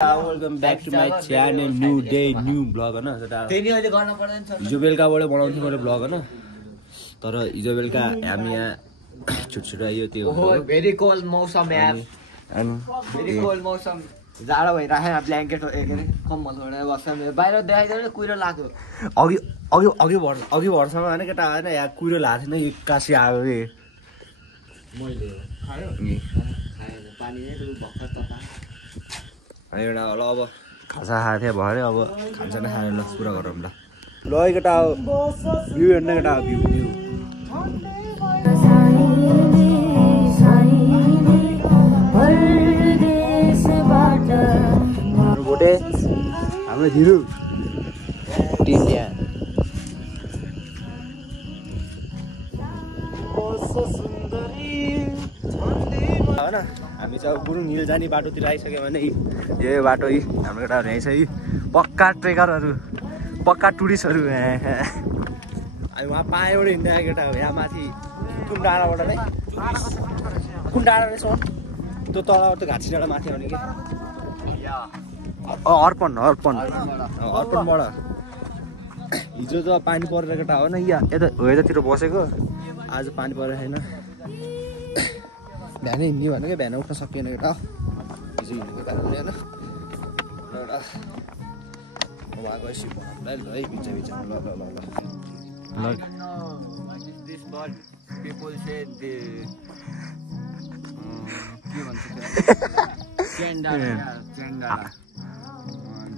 Welcome back to my channel new day new blog हैन हिजो बेलुकाबाट बनाउँथेँ मैले ब्लग हैन तर हिजो बेलुका हामी यहाँ छुटछुट आयो त्यो भेरी कोल्ड मौसम यार भेरी कोल्ड मौसम जाडो भइराखेन ब्ल्याङ्केट कम्बलबाट बस्छ बाहिर देखाइदिएर कुहिरो लाग्यो अघि भर्सम्म हैन केटा हैन यहाँ कुहिरो लागेको थिएन यो कासी आयो के मैले खायो पानी नै भर्खर तता अनि एउटा ल अब खाजा खाएको थिएँ भरे अब खाजा नै खाएर ल पुरा गरौँ ल ल केटा भ्यू हेर्नु केटा भ्यू भोटे हाम्रो धिरु टिम यहाँ होइन हामी चाहिँ अब गुरुङ हिल जाने बाटोतिर आइसक्यो भने यो बाटो यी हाम्रो केटाहरू यहीँ छ यी पक्का ट्रेकरहरू पक्का टुरिस्टहरू हामी वहाँ पाएबाट हिँड्ने केटाहरू यहाँ माथि कुन डाँडाबाट नै कुन डाँडा रहेछ त्यो तलबाट घाँसी डाँडा माथि आउने कि अर्पणबाट हिजो त पानी परेर केटा हो न यहाँ यतातिर बसेको आज पानी परेर छैन बिहानै हिँड्ने भनेको बिहान उठ्न सकिएन केटा हिजो हिँडेको कारणले होइन एउटा उहाँ गएपछि है बिच ल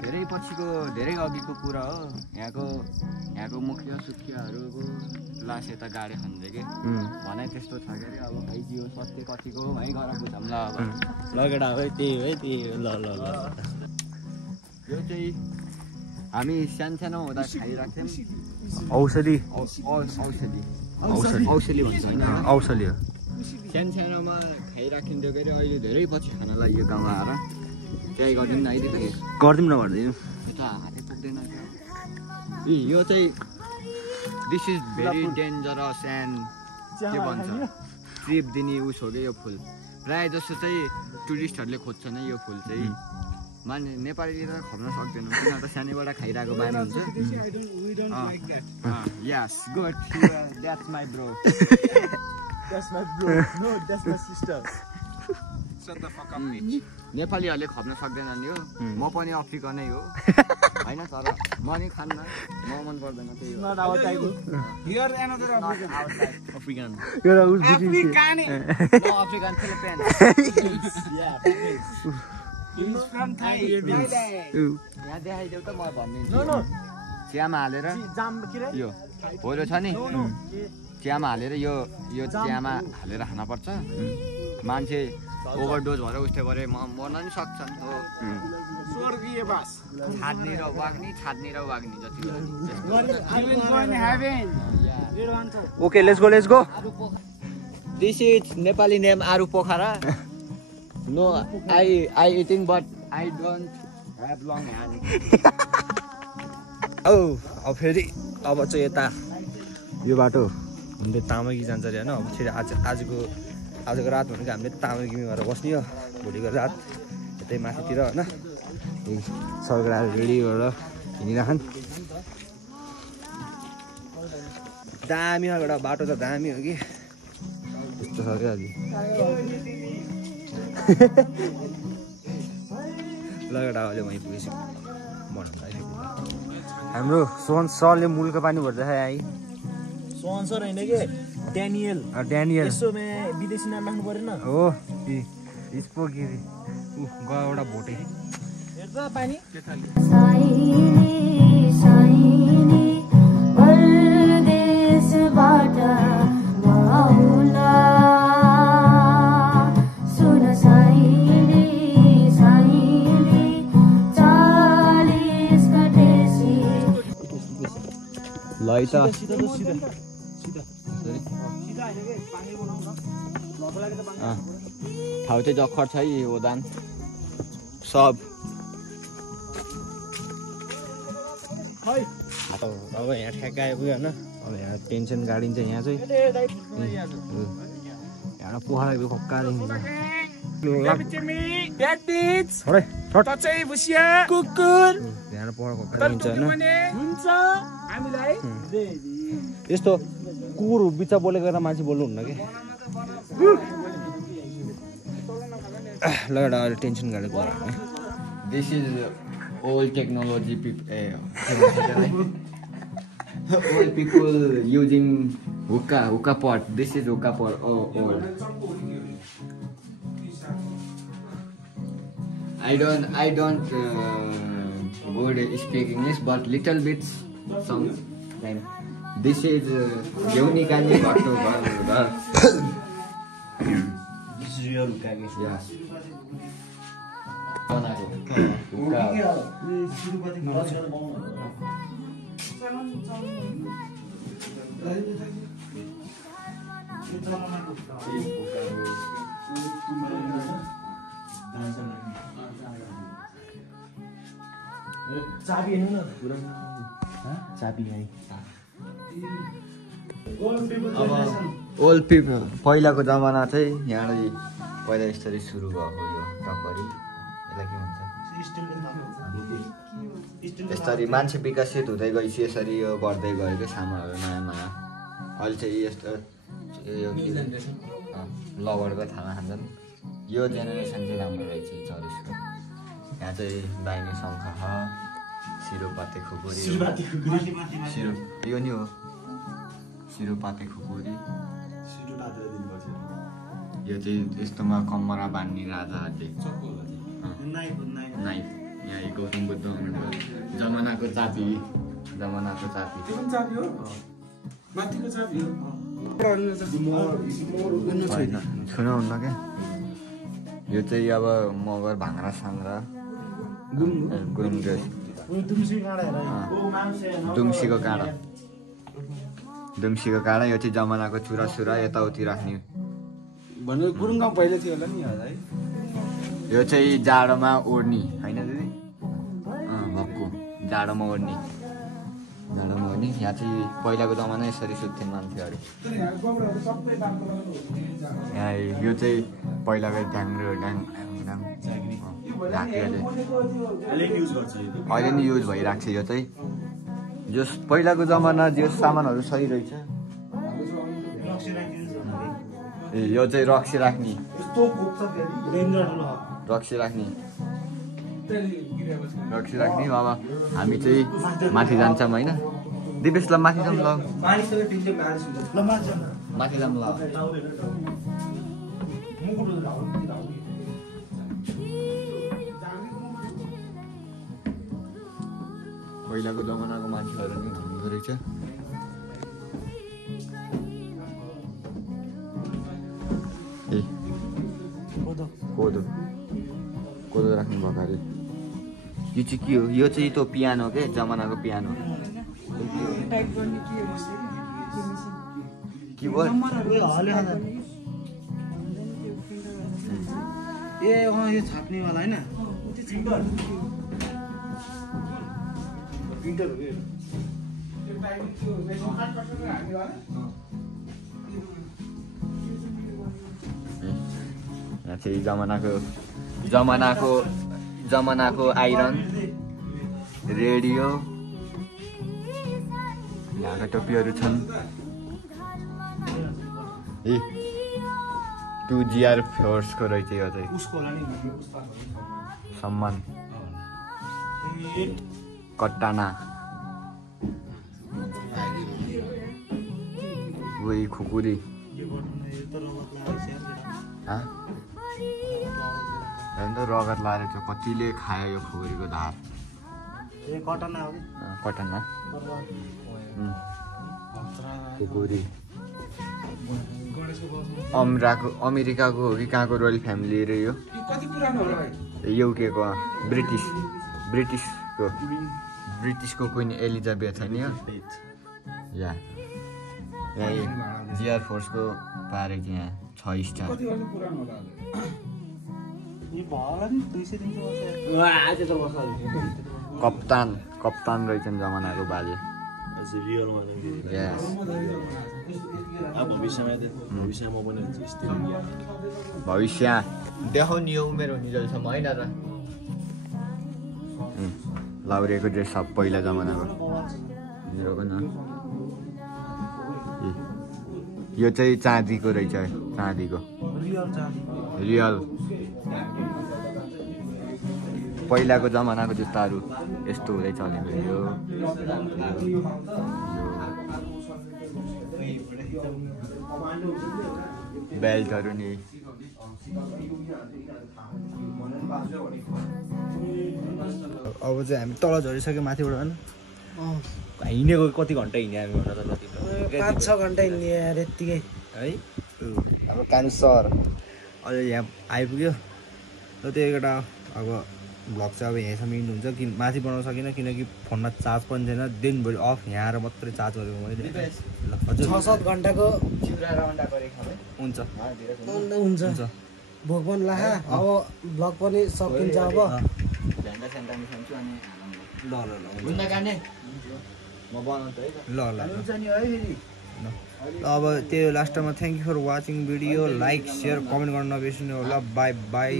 धेरै पछिको धेरै अघिको कुरा हो यहाँको मुखिया सुखियाहरूको लास यता गाडी खान्छ कि भनाइ त्यस्तो छ के अरे अब खैजियो सत्य कतिको है घर बुझाउँ ल अब लगेडा है त्यही ल यो चाहिँ हामी सानो हुँदा खाइराख्थ्यौँ औषधि भन्छ होइन औषधि हो सानोमा खाइराखिन्थ्यो के अरे अहिले धेरै पछि खान लाग्यो गाउँमा आएर ट्राई गरिदिउँ न आइदिनु गरिदिउँ न गरिदिउँ यो त हातै पुग्दैन यो चाहिँ this is very dangerous and के भन्छ ट्रिप दिने उस हो कि यो फुल प्रायः जस्तो चाहिँ टुरिस्टहरूले खोज्छन् है यो फुल चाहिँ नेपालीले त खप्न सक्दैनौँ किनभने त सानैबाट खाइरहेको बानी हुन्छ यस गुड द्याट्स माई ब्रो नेपालीहरूले खप्न सक्दैनन् यो म पनि अफ्रिकनै हो होइन तर म नि खान्न म मन पर्दैन त्यही यहाँ देखाइदेऊ त म भनिदिन्छु चियामा हालेर यो होलो छ नि चियामा हालेर यो चियामा हालेर खानुपर्छ मान्छे ओभरडोज भएर उस्तै गरे मर्न नि सक्छन् हो छाड्ने र वाग्ने जति okay let's go this is Nepali name आरु Pokhara no I eating but I don't have long hand अब फेरि अब चाहिँ यता यो बाटो हामीले तामागी जान्छ अरे होइन अब फेरि आजको रात भनेको हामीले तामागी भएर बस्ने हो भोलिको रात यतै माथितिर होइन सरकारहरू रेडी गरेर हिँडिराखन् दामी हो एउटा बाटो त दामी हो कि यस्तो छ क्या अलि लगेटा अहिले वहीँ पुगेछु हाम्रो सोहन सरले मूलको पानी भर्दैछ आई सोहन सर होइन के ड्यानियल यसो विदेशी नाम राख्नु परेन हो स्पोगिरी गयो एउटा भोटे हेर्छ पानी ठाउँ चाहिँ जखर छ है ओदान सब अब यहाँ ठ्याक्क आइपुग्यो होइन अब यहाँ पेन्सन गाडिन्छ यहाँ चाहिँ यहाँ पोखरा खक्का देखिन्छ यस्तो कुकुर बिचा बोलेको बेला मान्छे बोल्नुहुन्न कि ल एउटा अहिले टेन्सन गरेको This is old technology old people using hookah pot. This is hookah pot. Oh, old. I don't good speak English, but little bit sometimes. This is unique and This is real hookah. Yes. चाबी हेर्नु न चाबी है old people पहिलाको जमाना चाहिँ यहाँनिर पहिला यसरी सुरु भएको यो टपरी यसलाई के भन्छ यसरी मान्छे विकसित हुँदै गएपछि यसरी यो बढ्दै गयो कि सामानहरू नयाँ नयाँ अहिले चाहिँ यस्तो यो लवरको थाहा खान्छन् यो जेनेरेसन चाहिँ राम्रो रहेछ चौरिसको यहाँ चाहिँ दाहिने शङ्ख सिरुपाते खुकुरी यो नि हो सिरुपाते खुकुरी यो चाहिँ यस्तोमा कम्मरा बान्ने राजाहरूले नाइफ यहाँ गौतम बुद्ध जमानाको चाबी सुनाउनु क्या यो चाहिँ अब मगर भाङ्रा साङ्रा गुरुङ ड्रेस दुम्सीको काँडा यो चाहिँ जमानाको चुरा यताउति राख्ने गुरुङ गाउँ पहिले थियो होला नि यो चाहिँ जाडोमा ओढ्ने होइन दिदी भक्कु जाडोमा ओढ्ने यहाँ चाहिँ पहिलाको जमाना यसरी सुत्थे मान्छेहरू यहाँ यो चाहिँ पहिलाको अहिले नि युज भइरहेको छ यो चाहिँ जो पहिलाको जमाना जो सामानहरू सही रहेछ यो चाहिँ रक्सी राख्ने अब हामी चाहिँ माथि जान्छौँ होइन दिपेशलाई माथि जाऊँ ल माथि जाऊँ ल पहिलाको जमानाको मान्छेहरू नि हुँदो रहेछ कोदो राख्नु भएको अरे यो चाहिँ के हो यो चाहिँ त्यो पियानो के जमानाको पियानो किबोर्ड यो छाप्ने वाला हैन प्रिन्टर हो यहाँ चाहिँ जमानाको आइरन रेडियो यहाँका टोपीहरू छन् 2GR फोर्सको रहेछ यो चाहिँ सम्मान कट्टाना वही खुकुरी रगत लाएर चाहिँ कतिले खायो यो खुकुरीको धार कटना खुकुरी अमेरिकाको हो कि कहाँको रोयल फ्यामिली रे यो युकेको ब्रिटिसको क्विन एलिजाबेथ होइन या जिआर फोर्सको पारेको यहाँ 6 स्टार कप्तान रहेछन् जमानाको बाजे भविष्य देखाउने यो उमेर हुने जहिलेसम्म होइन र लाउरेको ड्रेस सब पहिला जमानाको हेरको न यो चाहिँ चाँदीको रहेछ चाँदीको रियल पहिलाको जमानाको जुत्ताहरू यस्तो हुँदै चलेको यो बेल्टहरू नि अब चाहिँ हामी तल झरिसक्यो माथिबाट होइन हिँडेको कति घन्टा हिँड्यो हामी भन्न त 5-6 घन्टा हिँड्ने यार यत्तिकै है हाम्रो कानु सर अहिले यहाँ आइपुग्यो र त्यो एउटा अब भ्लग चाहिँ अब यहाँसम्म इन्ड हुन्छ कि माथि बनाउन सकिनँ किनकि फोनमा चार्ज पनि छैन दिनभरि अफ यहाँ आएर मात्रै चार्ज गरेको मैले हजुर 6-7 घन्टाको हुन्छ हुन्छ भोक पनि लाहा अब भ्लग पनि सकिन्छ अब ल अब त्यो लास्टमा thank you for watching video like share comment गर्न नबिर्सिनु होला बाई बाई